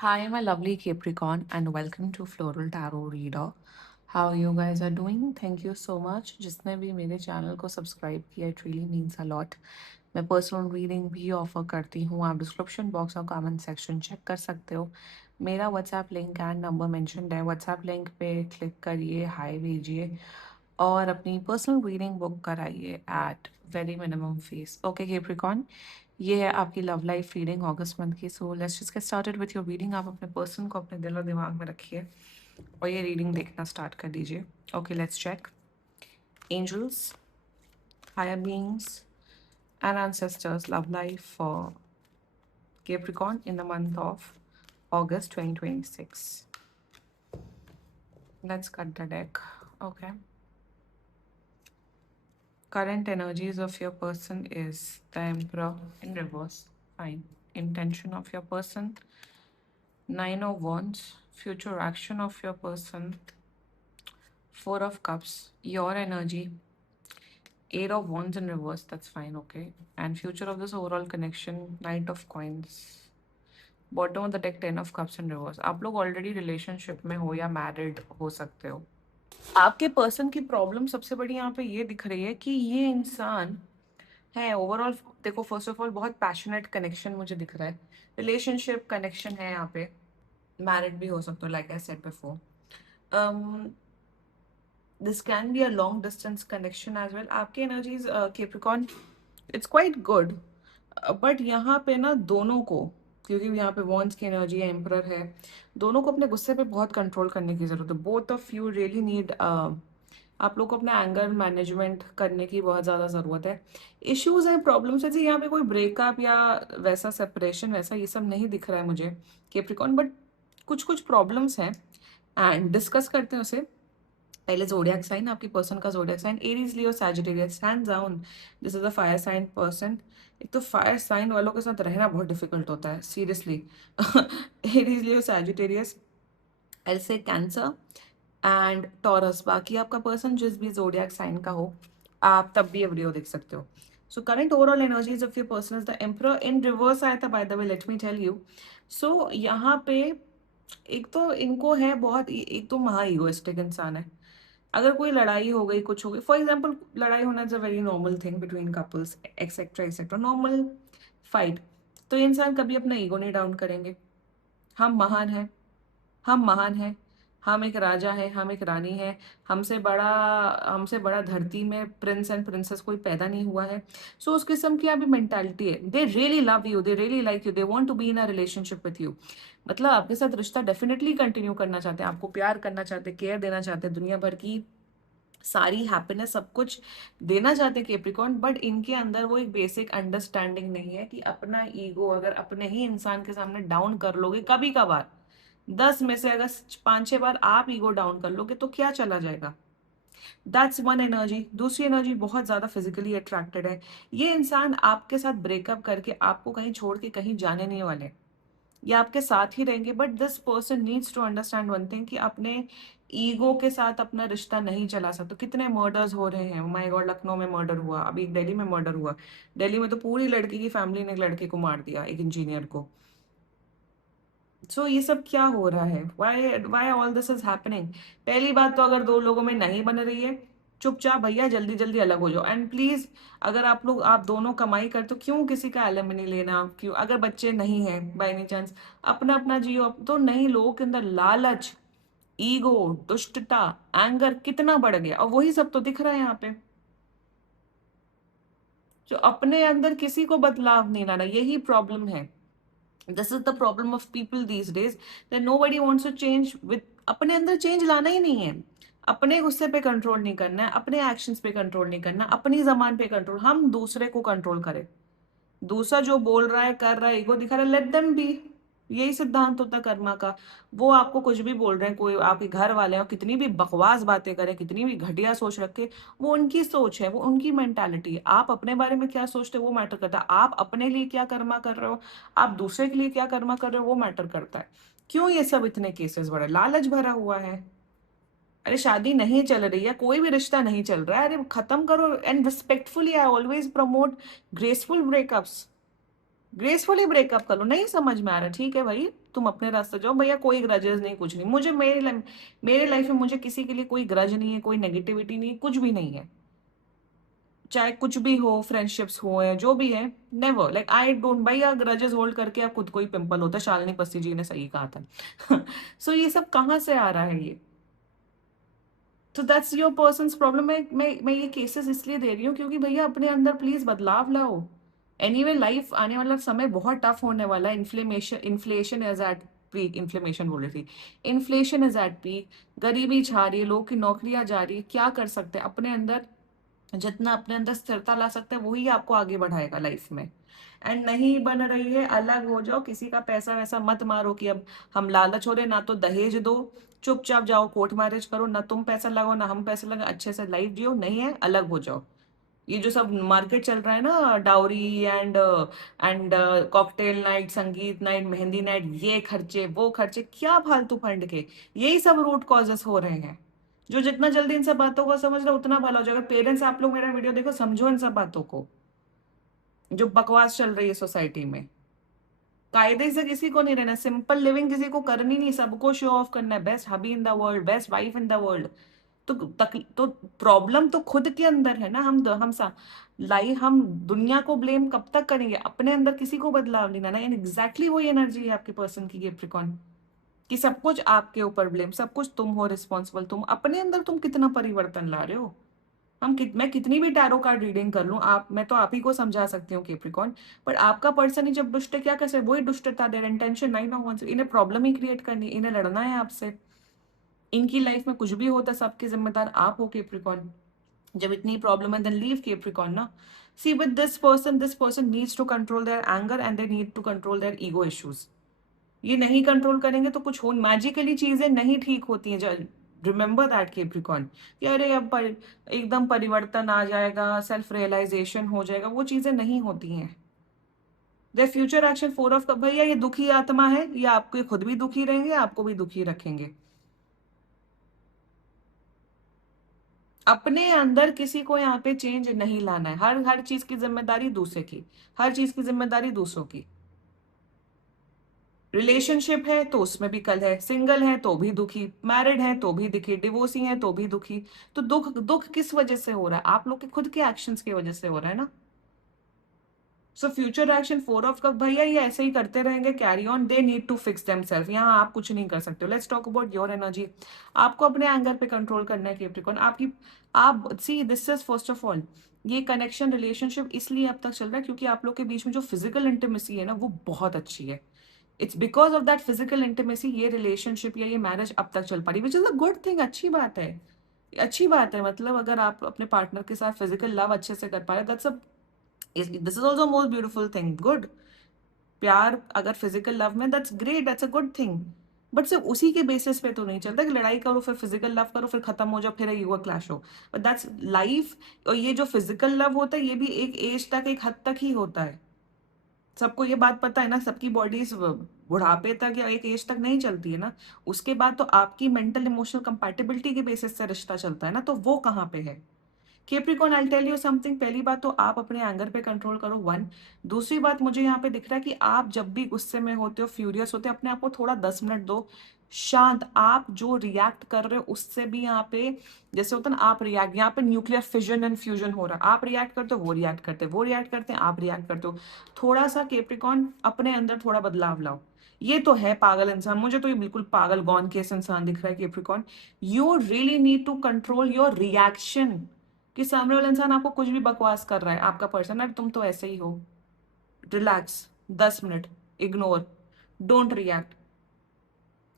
Hi, my lovely Capricorn, and welcome to Floral Tarot Reader. How you guys are doing? Thank you so much. जिसने भी मेरे channel को subscribe किया, it really means a lot. मैं personal reading भी offer करती हूँ. आप डिस्क्रिप्शन बॉक्स और कमेंट सेक्शन चेक कर सकते हो. मेरा WhatsApp link and number mentioned है. व्हाट्सएप लिंक पे क्लिक करिए, हाय भेजिए और अपनी पर्सनल रीडिंग बुक कराइए at very minimum fees. Okay Capricorn, ये है आपकी लव लाइफ रीडिंग अगस्त मंथ की. So let's just get started with your reading. आप अपने पर्सन को अपने दिल और दिमाग में रखिए और ये रीडिंग देखना स्टार्ट कर दीजिए. Okay, let's check. Angels, higher beings and ancestors love life for Capricorn in the month of August 2026. Let's cut the deck. Okay. Current energies of your person is the Emperor in reverse. Fine. Intention of your person, Nine of Wands. Future action of your person, Four of Cups. Your energy, Eight of Wands in reverse. That's fine. Okay. And future of this overall connection, Knight of Coins. Bottom of the deck, ten of cups in reverse. आप लोग already relationship में हो या married हो सकते हो. आपके person की प्रॉब्लम सबसे बड़ी यहाँ पे ये दिख रही है कि ये इंसान है ओवरऑल. देखो, फर्स्ट ऑफ ऑल बहुत पैशनेट कनेक्शन मुझे दिख रहा है. रिलेशनशिप कनेक्शन है यहाँ पे. मैरिड भी हो सकते हो, like I said before. This can be a long distance connection as well. आपकी energies Capricorn, it's quite good. But यहाँ पे ना दोनों को, क्योंकि यहाँ पे वॉन्स की एनर्जी है, एम्परर है, दोनों को अपने गुस्से पे बहुत कंट्रोल करने की ज़रूरत है. Both of you really need, आप लोग को अपना एंगर मैनेजमेंट करने की बहुत ज़्यादा ज़रूरत है. इश्यूज हैं, प्रॉब्लम्स है जी. यहाँ पे कोई ब्रेकअप या वैसा सेपरेशन वैसा ये सब नहीं दिख रहा है मुझे केप्रिकॉन. बट कुछ कुछ प्रॉब्लम्स हैं एंड डिस्कस करते हैं उसे. पहले जोडियाक साइन, आपकी पर्सन का zodiac sign Aries, Leo, Sagittarius. Hands down, this is a fire sign person. एक तो फायर साइन वालों के साथ रहना बहुत डिफिकल्ट होता है, seriously. Aries, Leo, Sagittarius, L से कैंसर एंड टॉरस. बाकी आपका पर्सन जिस भी जोडियाक साइन का हो, आप तब भी ये वीडियो देख सकते हो. So current overall energies of your person is the emperor in reverse आया था, by the way, let me tell you. So यहाँ पे एक तो इनको है बहुत, एक तो महा ईगोइस्टिक इंसान है. अगर कोई लड़ाई हो गई, कुछ हो गई, फॉर एग्जाम्पल लड़ाई होना is a very normal thing between couples, etcetera etcetera, normal fight. तो ये इंसान कभी अपना ईगो नहीं डाउन करेंगे. हम महान हैं, हम महान हैं, हम एक राजा हैं, हम एक रानी हैं. हमसे बड़ा धरती में प्रिंस एंड प्रिंसेस कोई पैदा नहीं हुआ है. सो उस किस्म की अभी मेंटालिटी है. They really love you, they really like you, they want to be in a relationship with you. मतलब आपके साथ रिश्ता डेफिनेटली कंटिन्यू करना चाहते हैं, आपको प्यार करना चाहते हैं, केयर देना चाहते हैं, दुनिया भर की सारी हैप्पीनेस सब कुछ देना चाहते हैं केप्रिकॉन. बट इनके अंदर वो एक बेसिक अंडरस्टैंडिंग नहीं है कि अपना ईगो अगर अपने ही इंसान के सामने डाउन कर लोगे, कभी कभार 10 में से अगर 5-6 बार आप ईगो डाउन कर लोगे तो क्या चला जाएगा. That's one energy. दूसरी एनर्जी बहुत ज्यादा फिजिकली अट्रैक्टेड है. ये इंसान आपके साथ ब्रेकअप करके आपको कहीं छोड़ के कहीं जाने नहीं वाले. ये आपके साथ ही रहेंगे. But this person needs to understand one thing कि अपने ईगो के साथ अपना रिश्ता नहीं चला सकते. कितने मर्डर्स हो रहे हैं, माय गॉड. लखनऊ में मर्डर हुआ, अभी दिल्ली में मर्डर हुआ. दिल्ली में तो पूरी लड़की की फैमिली ने एक लड़के को मार दिया, एक इंजीनियर को. सो ये सब क्या हो रहा है, why why all this is happening. पहली बात तो अगर दो लोगों में नहीं बन रही है, चुपचाप भैया जल्दी जल्दी अलग हो जाओ. एंड प्लीज, अगर आप दोनों कमाई करते हो, क्यों किसी का एलिमनी लेना. क्यों, अगर बच्चे नहीं है बाय एनी चांस, अपना अपना जियो. अब तो नहीं, लोगों के अंदर लालच, ईगो, दुष्टता, एंगर कितना बढ़ गया. और वही सब तो दिख रहा है यहाँ पे. जो अपने अंदर किसी को बदलाव नहीं लाना, यही प्रॉब्लम है. This is the problem of people these days, that nobody wants to change. With अपने अंदर चेंज लाना ही नहीं है. अपने गुस्से पे कंट्रोल नहीं करना है, अपने एक्शंस पे कंट्रोल नहीं करना, अपनी जबान पे कंट्रोल. हम दूसरे को कंट्रोल करें. दूसरा जो बोल रहा है, कर रहा है, ईगो दिखा रहा है, लेट देम बी. यही सिद्धांत होता है कर्मा का. वो आपको कुछ भी बोल रहे हैं, कोई आपके घर वाले हैं, कितनी भी बकवास बातें करें, कितनी भी घटिया सोच रखे, वो उनकी सोच है, वो उनकी मेंटालिटी है. आप अपने बारे में क्या सोचते हो वो मैटर करता है. आप अपने लिए क्या कर्मा कर रहे हो, आप दूसरे के लिए क्या कर्मा कर रहे हो, वो मैटर करता है. क्यों ये सब इतने केसेस बढ़े, लालच भरा हुआ है. अरे शादी नहीं चल रही है, कोई भी रिश्ता नहीं चल रहा है, अरे खत्म करो. And respectfully I always promote graceful breakups. Gracefully breakup कर लो। नहीं समझ में आ रहा, ठीक है भाई, तुम अपने रास्ते जाओ भैया, कोई ग्रजेस नहीं, कुछ नहीं। मुझे मेरे लाइफ में मुझे किसी के लिए कोई ग्रज नहीं है, कोई नेगेटिविटी नहीं है, कुछ भी नहीं है। चाहे कुछ भी हो, फ्रेंडशिप्स हो या जो भी है, नेवर, लाइक आई डोंट, भैया ग्रजेस होल्ड करके आप खुद को ही पिंपल होता है, शालिनी पस्सी जी ने सही कहा था। सो ये सब कहाँ से आ रहा है ये? तो दैट्स योर पर्सनस प्रॉब्लम। मैं ये केसेस इसलिए दे रही हूँ क्योंकि भैया अपने अंदर प्लीज बदलाव लाओ। एनीवे लाइफ आने वाला समय बहुत टफ होने वाला है। Inflation is at peak, inflammation बोल रही थी, इन्फ्लेशन इज एट पीक, गरीबी छा रही है, लोगों की नौकरियां जा रही है, क्या कर सकते हैं? अपने अंदर जितना अपने अंदर स्थिरता ला सकते हैं वही आपको आगे बढ़ाएगा लाइफ में। एंड नहीं बन रही है, अलग हो जाओ, किसी का पैसा वैसा मत मारो कि अब हम लालच हो रहे, ना तो दहेज दो, चुपचाप जाओ कोर्ट मैरिज करो, ना तुम पैसा लगाओ ना हम पैसा लगा, अच्छे से लाइफ जियो, नहीं है अलग हो जाओ। ये जो सब मार्केट चल रहा है ना, डाउरी एंड कॉकटेल नाइट, संगीत नाइट, मेहंदी नाइट, ये खर्चे वो खर्चे, क्या फालतू फंड के, यही सब रूट कॉजेस हो रहे हैं। जो जितना जल्दी इन सब बातों को समझ लो उतना भला हो जाएगा। पेरेंट्स, आप लोग मेरा वीडियो देखो, समझो इन सब बातों को, जो बकवास चल रही है सोसाइटी में। कायदे से किसी को नहीं रहना, सिंपल लिविंग किसी को करनी नहीं, सबको शो ऑफ करना है, best hubby in the world, best wife in the world. तो प्रॉब्लम तो खुद के अंदर है ना। हम दुनिया को ब्लेम कब तक करेंगे? अपने अंदर किसी को बदलाव लेना ना, एग्जैक्टली वही एनर्जी है आपके पर्सन की, कैप्रिकॉर्न, कि सब कुछ आपके ऊपर ब्लेम, सब कुछ तुम हो रिस्पॉन्सिबल। तुम अपने अंदर तुम कितना परिवर्तन ला रहे हो? मैं कितनी भी टैरो कार्ड रीडिंग कर लूं, मैं तो आप ही को समझा सकती हूँ कैप्रिकॉर्न, पर आपका पर्सन ही जब दुष्ट है, क्या कैसे वही दुष्टता, देयर इंटेंशन नहीं ना, इन्हें प्रॉब्लम ही क्रिएट करनी, इन्हें लड़ना है आपसे। इनकी लाइफ में कुछ भी होता है सबके जिम्मेदार आप हो कैप्रिकॉर्न। जब इतनी प्रॉब्लम है देन लीव कैप्रिकॉर्न ना। See with this person needs to control their anger and they need to control their ego issues. ये नहीं कंट्रोल करेंगे तो कुछ हो, मैजिकली चीजें नहीं ठीक होती हैं। रिमेंबर दैट कैप्रिकॉर्न, कि अरे एकदम परिवर्तन आ जाएगा, सेल्फ रियलाइजेशन हो जाएगा, वो चीजें नहीं होती हैं। दे फ्यूचर एक्शन, 4 ऑफ कप, भैया ये दुखी आत्मा है, ये आपको खुद भी दुखी रहेंगे, आपको भी दुखी रखेंगे। अपने अंदर किसी को यहाँ पे चेंज नहीं लाना है। हर हर चीज की जिम्मेदारी दूसरे की, हर चीज की जिम्मेदारी दूसरों की। रिलेशनशिप है तो उसमें भी कल है, सिंगल है तो भी दुखी, मैरिड है तो भी दुखी, डिवोर्सी है तो भी दुखी। तो दुख दुख किस वजह से हो रहा है? आप लोग के खुद के एक्शंस की वजह से हो रहा है ना। So future action, 4 of cup, भैया ये ऐसे ही करते रहेंगे, carry on, they need to fix themselves, यहाँ आप कुछ नहीं कर सकते हो। Let's talk about your energy. आपको अपने एंगर पे कंट्रोल करना है कैप्रिकॉर्न। आप see this is first of all, ये कनेक्शन रिलेशनशिप इसलिए अब तक चल रहा है क्योंकि आप लोग के बीच में जो फिजिकल इंटीमेसी है ना वो बहुत अच्छी है। It's because of that physical intimacy ये रिलेशनशिप या ये मैरिज अब तक चल पा रही, which is a good thing, अच्छी बात है। अच्छी बात है, मतलब अगर आप अपने पार्टनर के साथ फिजिकल लव अच्छे से कर पा रहे, that's a, this is also most beautiful thing, good. प्यार अगर फिजिकल लव में, that's great, that's a good thing. But सिर्फ उसी के बेसिस पे तो नहीं चलता कि लड़ाई करो फिर फिजिकल लव करो फिर खत्म हो जाओ फिर ईगो क्लैश हो। But that's life. और ये जो फिजिकल लव होता है ये भी एक एज तक, एक हद तक ही होता है। सबको ये बात पता है ना, सबकी बॉडीज बुढ़ापे तक या एक एज तक नहीं चलती है ना। उसके बाद तो आपकी मेंटल इमोशनल कंपैटिबिलिटी के बेसिस से रिश्ता चलता है ना, तो वो कहाँ पे है? Capricorn, I tell you something, पहली बात तो आप अपने एंगर पे कंट्रोल करो, वन। दूसरी बात, मुझे यहाँ पे दिख रहा है कि आप जब भी गुस्से में होते हो, फ्यूरियस होते हो, अपने आप को थोड़ा 10 मिनट दो शांत। आप जो रिएक्ट कर रहे हो उससे भी यहाँ पे, जैसे होता है ना, आप रिएक्ट, यहाँ पे न्यूक्लियर फिजन एंड फ्यूजन हो रहा है। आप रिएक्ट करते हो, वो रिएक्ट करते हैं, वो रिएक्ट करते हैं, आप रिएक्ट करते हो। थोड़ा सा केप्रिकॉन अपने अंदर थोड़ा बदलाव लाओ। ये तो है पागल इंसान, मुझे तो ये बिल्कुल पागल गॉन केस इंसान दिख रहा है Capricorn. You really need to control your reaction, कि सामने वाला इंसान आपको कुछ भी बकवास कर रहा है, आपका पर्सन है, तुम तो ऐसे ही हो। Relax, 10 minute, ignore, don't react.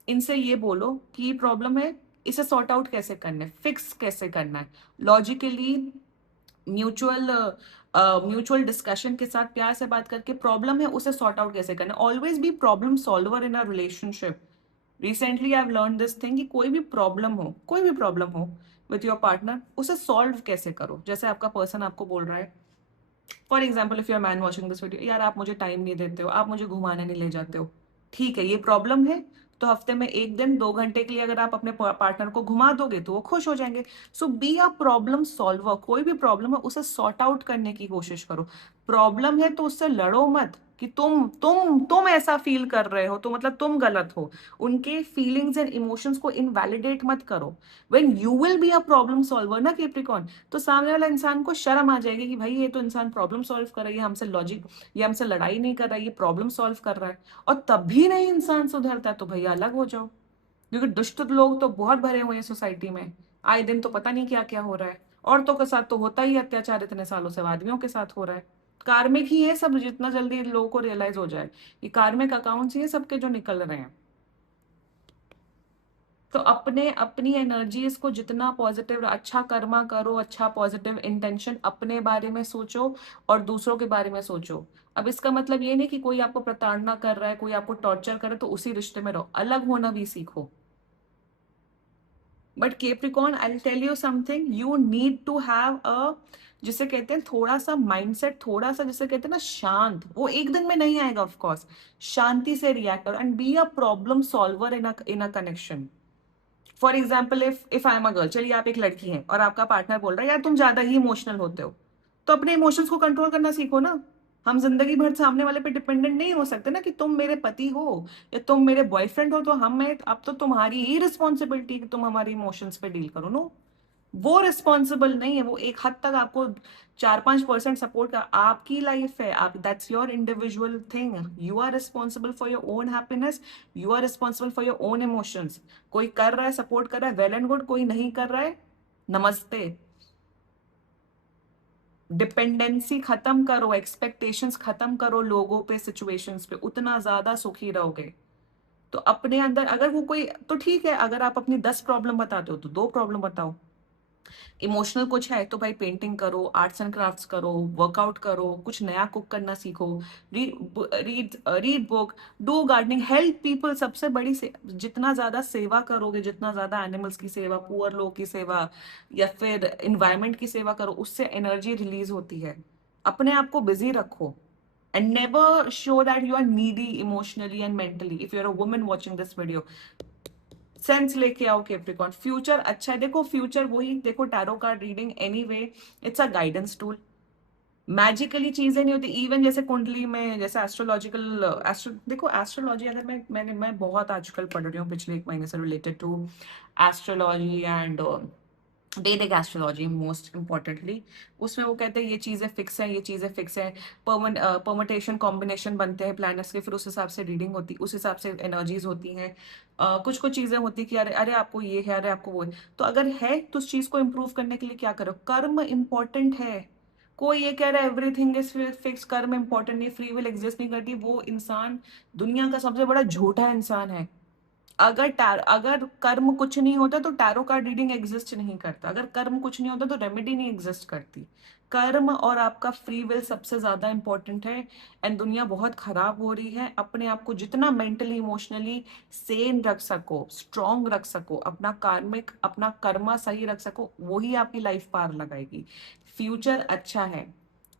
इनसे ये बोलो कि ये प्रॉब्लम है, इसे सॉर्ट आउट कैसे करना है, फिक्स कैसे करना है, लॉजिकली, म्यूचुअल म्यूचुअल डिस्कशन के साथ प्यार से बात करके, प्रॉब्लम है उसे सॉर्ट आउट कैसे करना है। Always be problem solver in a relationship. Recently I have learn this thing कि कोई भी प्रॉब्लम हो विथ योर पार्टनर, उसे सॉल्व कैसे करो। जैसे आपका पर्सन आपको बोल रहा है, for example if you are man watching this video, यार आप मुझे टाइम नहीं देते हो, आप मुझे घुमाने नहीं ले जाते हो, ठीक है ये प्रॉब्लम है। तो हफ्ते में 1 दिन 2 घंटे के लिए अगर आप अपने पार्टनर को घुमा दोगे तो वो खुश हो जाएंगे। सो बी अ प्रॉब्लम सॉल्वर। कोई भी प्रॉब्लम है उसे सॉर्ट आउट करने की कोशिश करो। प्रॉब्लम है तो उससे लड़ो मत कि तुम ऐसा फील कर रहे हो तो मतलब तुम गलत हो। उनके फीलिंग्स एंड इमोशंस को इनवैलिडेट मत करो। When you will be a problem solver ना कैप्रिकॉर्न, तो सामने वाला इंसान को शर्म आ जाएगी कि भाई ये तो इंसान प्रॉब्लम सॉल्व कर रहा है, ये हमसे लॉजिक, ये हमसे लड़ाई नहीं कर रहा है, ये प्रॉब्लम सॉल्व कर रहा है। और तब भी नहीं इंसान सुधरता तो भैया अलग हो जाओ, क्योंकि दुष्ट लोग तो बहुत भरे हुए हैं सोसाइटी में। आए दिन तो पता नहीं क्या क्या हो रहा है। औरतों के साथ तो होता ही है अत्याचार, इतने सालों से आदमियों के साथ हो रहा है। कार्मिक ही है सब, जितना जल्दी लोगों को रियलाइज हो जाए ये कार्मिक अकाउंट्स ही है सबके जो निकल रहे हैं। तो अपने अपनी एनर्जीज को जितना पॉजिटिव, अच्छा कर्मा करो, अच्छा पॉजिटिव इंटेंशन, अपने बारे में सोचो और दूसरों के बारे में सोचो। अब इसका मतलब ये नहीं कि कोई आपको प्रताड़ना कर रहा है, कोई आपको टॉर्चर करे तो उसी रिश्ते में रहो, अलग होना भी सीखो। But Capricorn, I tell you something, you need to have a, जिसे कहते हैं थोड़ा सा माइंडसेट, थोड़ा सा जिसे कहते हैं ना शांत, वो एक दिन में नहीं आएगा ऑफ कोर्स। शांति से रिएक्ट करो and be a problem solver in a connection. For example, if I am a girl, चलिए आप एक लड़की हैं और आपका पार्टनर बोल रहा है यार तुम ज्यादा ही इमोशनल होते हो, तो अपने इमोशंस को कंट्रोल करना सीखो ना। हम जिंदगी भर सामने वाले पे डिपेंडेंट नहीं हो सकते ना, कि तुम मेरे पति हो या तुम मेरे बॉयफ्रेंड हो तो हमें अब तो तुम्हारी ही रिस्पॉन्सिबिलिटी कि तुम हमारी इमोशंस पे डील करो। नो, वो रिस्पॉन्सिबल नहीं है, वो एक हद तक आपको 4-5% सपोर्ट का, आपकी लाइफ है, आप, that's your individual thing, you are responsible for your own happiness, you are responsible for your own emotions. कोई कर रहा है सपोर्ट कर रहा है, वेल एंड गुड, कोई नहीं कर रहा है, नमस्ते। डिपेंडेंसी खत्म करो, एक्सपेक्टेशंस खत्म करो लोगों पे, सिचुएशंस पे, उतना ज्यादा सुखी रहोगे। तो अपने अंदर अगर वो कोई, तो ठीक है, अगर आप अपनी 10 प्रॉब्लम बताते हो तो 2 प्रॉब्लम बताओ। इमोशनल कुछ है तो भाई पेंटिंग करो, आर्ट्स एंड क्राफ्ट्स करो, वर्कआउट करो, कुछ नया कुक करना सीखो, read book, do gardening, help people. सबसे बड़ी से जितना ज्यादा सेवा करोगे, जितना ज्यादा एनिमल्स की सेवा, पुअर लोग की सेवा या फिर इन्वायरमेंट की सेवा करो, उससे एनर्जी रिलीज होती है। अपने आप को बिजी रखो and never show that you are needy emotionally and mentally. If you're a woman watching this video, sense लेके आओ कैप्रिकॉर्न। फ्यूचर अच्छा है, देखो फ्यूचर वही, देखो tarot card reading anyway it's a guidance tool. Magically चीजें नहीं होती, इवन जैसे कुंडली में, जैसे एस्ट्रोलॉजिकल, देखो एस्ट्रोलॉजी, अगर मैं बहुत आजकल पढ़ रही हूँ पिछले 1 महीने से रिलेटेड टू एस्ट्रोलॉजी एंड वैदिक एस्ट्रोलॉजी मोस्ट इंपॉर्टेंटली। उसमें वो कहते हैं ये चीजें फिक्स हैं, ये चीजें फिक्स हैं, परमुटेशन कॉम्बिनेशन बनते हैं प्लैनेट्स के, फिर उस हिसाब से रीडिंग होती, उस हिसाब से एनर्जीज होती हैं। कुछ कुछ चीजें होती कि अरे अरे आपको ये है, अरे आपको वो है। तो अगर है तो उस चीज को इम्प्रूव करने के लिए क्या करो, कर्म इंपॉर्टेंट है। कोई ये कह रहा है एवरीथिंग इज फिक्स, कर्म इंपॉर्टेंट नहीं, फ्री विल एग्जिस्ट नहीं करती, वो इंसान दुनिया का सबसे बड़ा झूठा इंसान है। अगर कर्म कुछ नहीं होता तो टैरो कार्ड रीडिंग एग्जिस्ट नहीं करता, अगर कर्म कुछ नहीं होता तो रेमेडी नहीं एग्जिस्ट करती। कर्म और आपका फ्री विल सबसे ज्यादा इंपॉर्टेंट है। एंड दुनिया बहुत खराब हो रही है, अपने आप को जितना मेंटली इमोशनली सेम रख सको, स्ट्रांग रख सको, अपना कार्मिक, अपना कर्मा सही रख सको, वही आपकी लाइफ पार लगाएगी। फ्यूचर अच्छा है।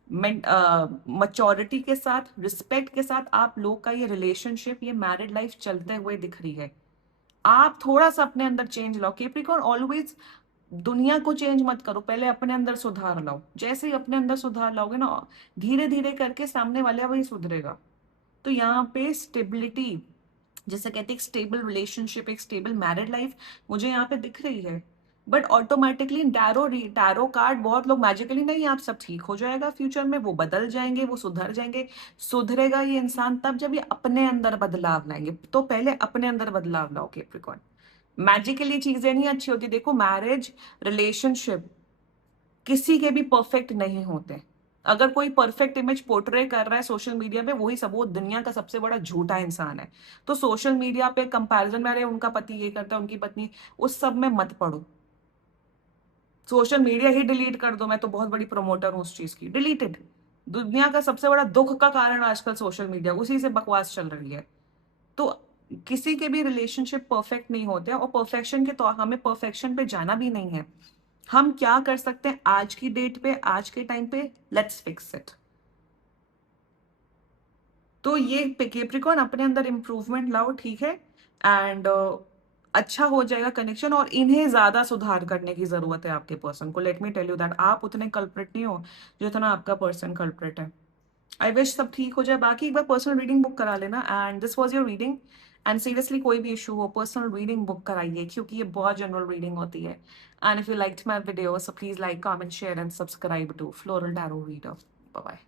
मच्योरिटी के साथ, रिस्पेक्ट के साथ आप लोग का ये रिलेशनशिप, ये मैरिड लाइफ चलते हुए दिख रही है। आप थोड़ा सा अपने अंदर चेंज लाओ कैप्रिकॉर्न। ऑलवेज दुनिया को चेंज मत करो, पहले अपने अंदर सुधार लाओ। जैसे ही अपने अंदर सुधार लाओगे ना, धीरे धीरे करके सामने वाला वही सुधरेगा। तो यहाँ पे स्टेबिलिटी, जैसे कहते हैं एक स्टेबल रिलेशनशिप, एक स्टेबल मैरिड लाइफ मुझे यहाँ पे दिख रही है। बट ऑटोमेटिकली टैरो कार्ड, बहुत लोग मैजिकली, नहीं आप सब ठीक हो जाएगा फ्यूचर में, वो बदल जाएंगे, वो सुधर जाएंगे। सुधरेगा ये इंसान तब जब ये अपने अंदर बदलाव लाएंगे, तो पहले अपने अंदर बदलाव लाओ कैप्रिकॉर्न। मैजिकली चीजें नहीं अच्छी होती, देखो मैरिज रिलेशनशिप किसी के भी परफेक्ट नहीं होते। अगर कोई परफेक्ट इमेज पोर्ट्रे कर रहा है सोशल मीडिया पे, वही सब, वो दुनिया का सबसे बड़ा झूठा इंसान है। तो सोशल मीडिया पे कंपैरिजन में, अरे उनका पति ये करता है, उनकी पत्नी, उस सब में मत पड़ो। सोशल मीडिया ही डिलीट कर दो, मैं तो बहुत बड़ी प्रमोटर हूँ उस चीज की, डिलीटेड। दुनिया का सबसे बड़ा दुख का कारण आजकल सोशल मीडिया, उसी से बकवास चल रही है। तो किसी के भी रिलेशनशिप परफेक्ट नहीं होते, और परफेक्शन के तो हमें परफेक्शन पे जाना भी नहीं है। हम क्या कर सकते हैं आज की डेट पे, आज के टाइम पे, लेट्स फिक्स इट। तो ये कैप्रिकॉर्न अपने अंदर इंप्रूवमेंट लाओ, ठीक है। एंड अच्छा हो जाएगा कनेक्शन, और इन्हें ज्यादा सुधार करने की जरूरत है आपके पर्सन को। Let me tell you that आप उतने कल्प्रिट नहीं हो जितना आपका पर्सन कल्प्रिट है। आई विश सब ठीक हो जाए। बाकी एक बार पर्सनल रीडिंग बुक करा लेना। And this was your reading. And seriously कोई भी इश्यू हो, पर्सनल रीडिंग बुक कराइए, क्योंकि ये बहुत जनरल रीडिंग होती है। And if you liked my video, so please like, comment, share and subscribe to floral tarot reader. Bye bye.